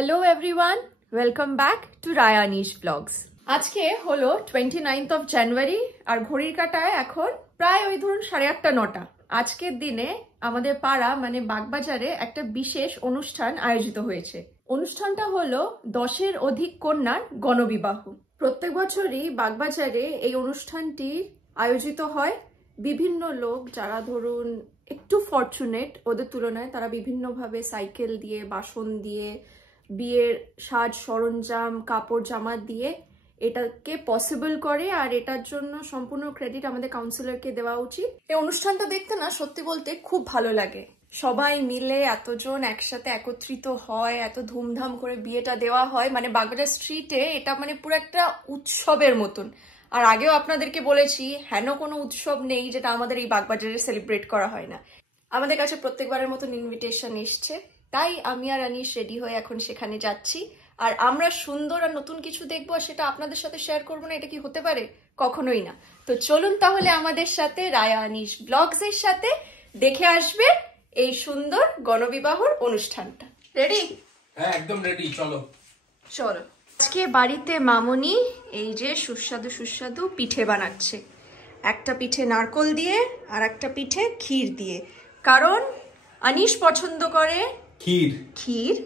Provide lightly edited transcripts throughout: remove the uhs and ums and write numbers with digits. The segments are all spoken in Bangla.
Hello everyone, welcome back to Raya Anish blogs. আজকে হলো 29th of January আর ঘড়ির কাঁটায় এখন প্রায় ওই ধরুন 8:30-9টা। আজকের দিনে আমাদের পাড়া মানে বাগবাজারে একটা বিশেষ অনুষ্ঠান আয়োজিত হয়েছে। অনুষ্ঠানটা হলো 10-এর অধিক কন্যার গণবিবাহ। প্রত্যেক বছরই বাগবাজারে এই অনুষ্ঠানটি আয়োজিত হয়। বিভিন্ন লোক যারা ধরুন একটু ফরচুনেট ওদের তুলনায় তারা বিভিন্নভাবে সাইকেল দিয়ে, বাসন দিয়ে, বিয়ের সাজ সরঞ্জাম, কাপড় জামা দিয়ে এটাকে পসিবল করে। আর এটার জন্য সম্পূর্ণ ক্রেডিট আমাদের কাউন্সিলরকে দেওয়া উচিত। এই অনুষ্ঠানটা দেখতে না সত্যি বলতে খুব ভালো লাগে। সবাই মিলে এতজন একসাথে একত্রিত হয়, এত ধুমধাম করে বিয়েটা দেওয়া হয়, মানে বাগবাজার স্ট্রিটে এটা মানে পুরো একটা উৎসবের মতন। আর আগেও আপনাদেরকে বলেছি, হেন কোনো উৎসব নেই যেটা আমাদের এই বাগবাজারে সেলিব্রেট করা হয় না। আমাদের কাছে প্রত্যেকবারের মতন ইনভিটেশন এসছে, তাই আমি আর আনিশ রেডি হয়ে এখন সেখানে যাচ্ছি। আর আমরা সুন্দর আর নতুন কিছু দেখবো, আর সেটা আপনাদের সাথে শেয়ার করবো না, এটা কি হতে পারে? কখনোই না। তো চলুন তাহলে আমাদের সাথে রায়া আনিশ ব্লগস এর সাথে দেখে আসবে এই সুন্দর গণবিবাহর অনুষ্ঠানটা। রেডি? হ্যাঁ, একদম রেডি। চলো চলো। আজকে বাড়িতে মামনি এই যে সুস্বাদু সুস্বাদু পিঠে বানাচ্ছে। একটা পিঠে নারকল দিয়ে আর একটা পিঠে ক্ষীর দিয়ে, কারণ আনিশ পছন্দ করে ক্ষীর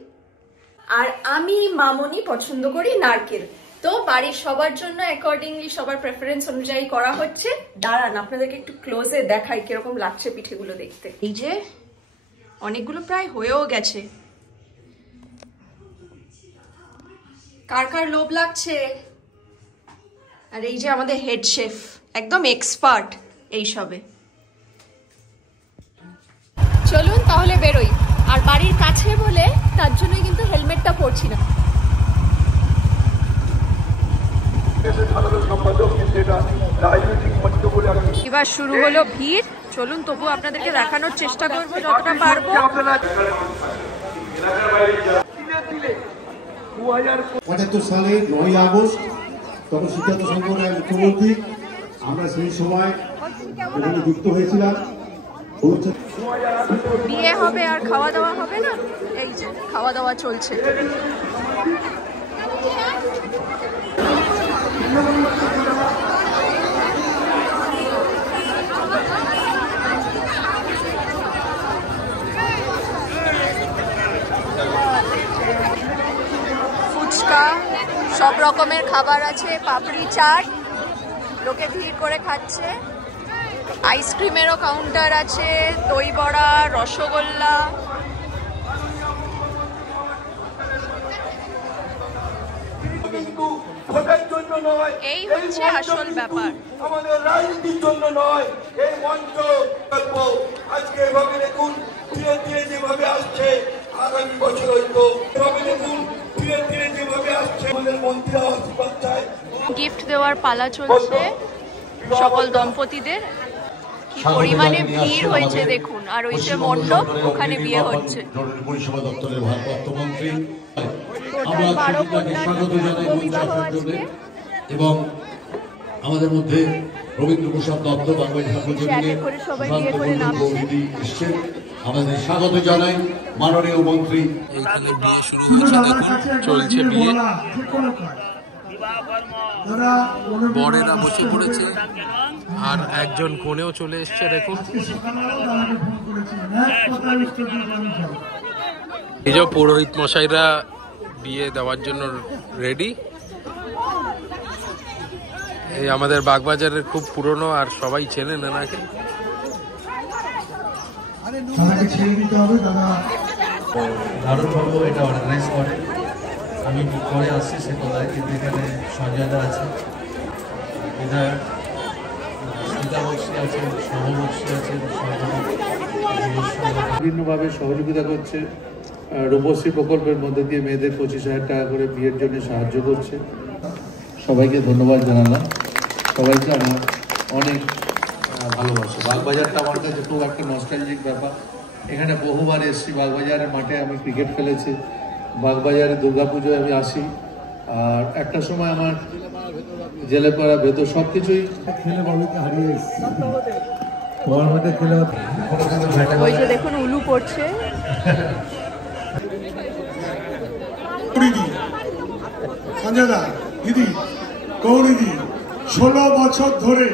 আর আমি মামনি পছন্দ করি নারকেল। তো বাড়ির সবার জন্য অ্যাকর্ডিংলি সবার প্রেফারেন্স অনুযায়ী করা হচ্ছে। দাঁড়ান আপনাদেরকে একটু ক্লোজে দেখাই কিরকম লাগছে পিঠেগুলো দেখতে। এই যে অনেকগুলো প্রায় হয়েও গেছে। কার কার লোভ লাগছে? আর এই যে আমাদের হেড শেফ একদম এক্সপার্ট এইসবে। চলুন তাহলে বেরোই। আর বাড়ির কাছে বলে তার জন্যই কিন্তু হেলমেটটা পরছি না। এবার শুরু হলো ভিড়। চলুন তবু আপনাদেরকে দেখানোর চেষ্টা করবো যতটা পারবো। 75 সালে 9ই আগস্ট তখন সিদ্ধার্থ শঙ্কর রায় মুখ্যমন্ত্রী, আমরা সেই সময় এখানে যুক্ত হয়েছিলাম। বিয়ে হবে আর খাওয়া দাওয়া হবে না, এই যে খাওয়া দাওয়া চলছে। ফুচকা, সব রকমের খাবার আছে, পাপড়ি চাট, লোকে ভিড় করে খাচ্ছে। আইসক্রিমেরও কাউন্টার আছে, দই বড়া, রসগোল্লা। এই হচ্ছে আসল ব্যাপার। আমাদের রাজনীতির জন্য নয়, এই মঞ্চ আজকে এভাবে দেখুন ধীরে ধীরে যেভাবে আসছে, আগামী বছর হয়তো এভাবে দেখুন ধীরে ধীরে যেভাবে আসছে। আমাদের মন্ত্রীরা আশীর্বাদ চায়। গিফট দেওয়ার পালা চলছে সকল দম্পতিদের। কি পরিমাণে ভিড় হয়েছে দেখুন। আর ওই যে মণ্ডপ, ওখানে বিয়ে হচ্ছে। পরিষেবা দপ্তরের ভারপ্রাপ্ত মন্ত্রী, আমরা স্বাগত জানাই মঞ্চে আসার জন্য। এবং আমাদের মধ্যে রবীন্দ্র প্রসাদ দত্ত বাংলাদেশ এসছেন, আমাদের স্বাগত জানাই মাননীয় মন্ত্রী। এইখানে বিয়ে শুরু হচ্ছে, দেখুন চলছে বিয়ে। বরেরা বসে পড়েছে আর একজন কোণেও চলে এসছে দেখুন। এই যে পুরোহিত মশাইরা বিয়ে দেওয়ার জন্য রেডি। এই আমাদের বাগবাজারের খুব পুরনো আর সবাই চেনে নানাকে। দারুণভাবে এটা অর্গানাইজ করে। আমি পরে আসছি সে কথায়, কিন্তু এখানে সঞ্জয়দা আছে, বিধায়ক সীতা বক্সি আছে, সহবক্সি আছে, বিভিন্নভাবে সহযোগিতা করছে। রূপশ্রী প্রকল্পের মধ্যে দিয়ে মেয়েদের 25,000 টাকা করে বিয়ের জন্য সাহায্য করছে। সবাইকে ধন্যবাদ জানালাম। সবাইকে আমার অনেক ভালোবাসা। বাগবাজারটা আমার কাছে খুব একটা নস্টালজিক ব্যাপার। এখানে বহুবার এসেছি, বাগবাজারের মাঠে আমি ক্রিকেট খেলেছি, বাগবাজারে দুর্গাপুজোয় আমি আসি। আর একটা সময় আমার জেলেপাড়া ভেতর সব কিছুই খেলে বাবুকে হারিয়ে এসেছি। ওই যে দেখুন উলু পড়ছে। সঞ্জয়দা, দিদি, গৌরীদি 16 বছর ধরে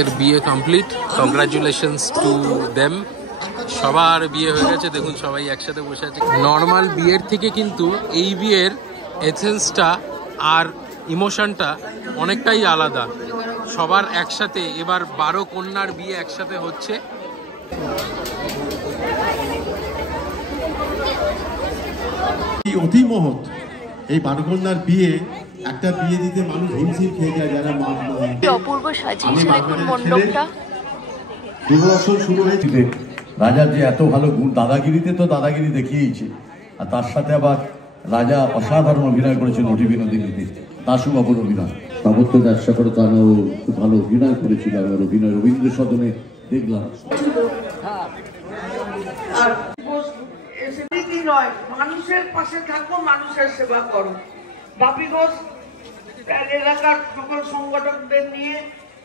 এর বিয়ে কমপ্লিট। Congratulations to them. সবার বিয়ে হয়ে গেছে, দেখুন সবাই একসাথে বসে আছে। নর্মাল বিয়ের থেকে কিন্তু এই বিয়ের এসেন্সটা আর ইমোশনটা অনেকটাই আলাদা। সবার একসাথে এবার 12 কন্যার বিয়ে একসাথে হচ্ছে। অতি মহৎ এই 12 কন্যার বিয়ে, একটা বিয়ে দিতে মানুষ হিমশিম খেয়ে যায় যারা মা। অপূর্ব সাজিয়েছে দেখুন মণ্ডপটা। দুর্বাসন শুরু হয়েছিল। রাজার যে এত ভালো গুণ, দাদাগিরিতে তো দাদাগিরি দেখিয়েইছে, আর তার সাথে আবার রাজা অসাধারণ অভিনয় করেছেন ওটি বিনোদিনীতে, দাশুবাবুর অভিনয়। স্থাপত্য ব্যবসা করে তারা খুব ভালো অভিনয় করেছিল। আমার অভিনয় রবীন্দ্র সদনে দেখলাম। নয়, মানুষের পাশে থাকবো, মানুষের সেবা করো। বাপি ঘোষ এলাকার সকল সংগঠকদের নিয়ে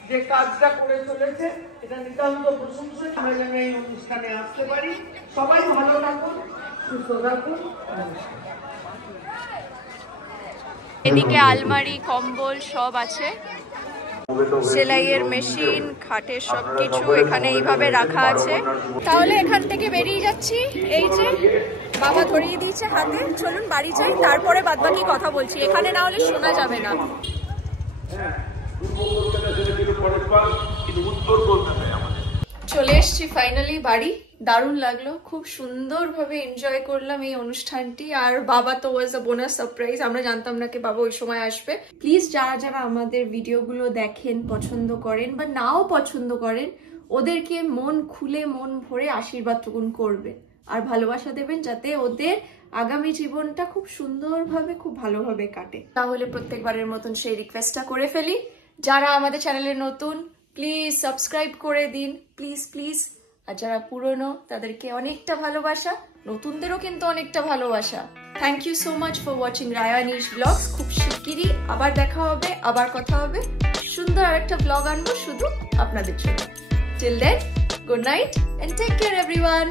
যে কাজটা করে চলেছে, এটা নিতান্ত প্রশংসনীয়। আমরা যেন এই অনুষ্ঠানে আসতে পারি। সবাই ভালো থাকুন, সুস্থ থাকুন। এদিকে আলমারি, কম্বল সব আছে, সেলাইয়ের মেশিন, খাটের সবকিছু এখানে এইভাবে রাখা আছে। তাহলে এখান থেকে বেরিয়ে যাচ্ছি। এই যে বাবা ধরিয়ে দিয়েছে হাতে, চলুন বাড়ি যাই, তারপরে বাদবাকি কথা বলছি। এখানে না হলে শোনা যাবে না। চলে এসছি ফাইনালি বাড়ি। দারুণ লাগলো, খুব সুন্দরভাবে এনজয় করলাম এই অনুষ্ঠানটি। আর বাবা তো ওয়াজ আ বোনাস সারপ্রাইজ, আমরা জানতাম না কি বাবা ওই সময় আসবে। প্লিজ যারা যারা আমাদের ভিডিওগুলো দেখেন, পছন্দ করেন বা নাও পছন্দ করেন, ওদেরকে মন খুলে মন ভরে আশীর্বাদটুকুন করবেন আর ভালোবাসা দেবেন, যাতে ওদের আগামী জীবনটা খুব সুন্দরভাবে, খুব ভালোভাবে কাটে। তাহলে প্রত্যেকবারের মতন সেই রিকোয়েস্টটা করে ফেলি, যারা আমাদের চ্যানেলে নতুন প্লিজ সাবস্ক্রাইব করে দিন, প্লিজ প্লিজ। আর যারা পুরনো তাদেরকে অনেকটা ভালোবাসা, নতুনদেরও কিন্তু অনেকটা ভালোবাসা। Thank you so much for watching Rayanish blogs. খুব শিগগিরই আবার দেখা হবে, আবার কথা হবে। সুন্দর একটা ব্লগ আনবো শুধু আপনাদের জন্য। Till then, good night and take care everyone.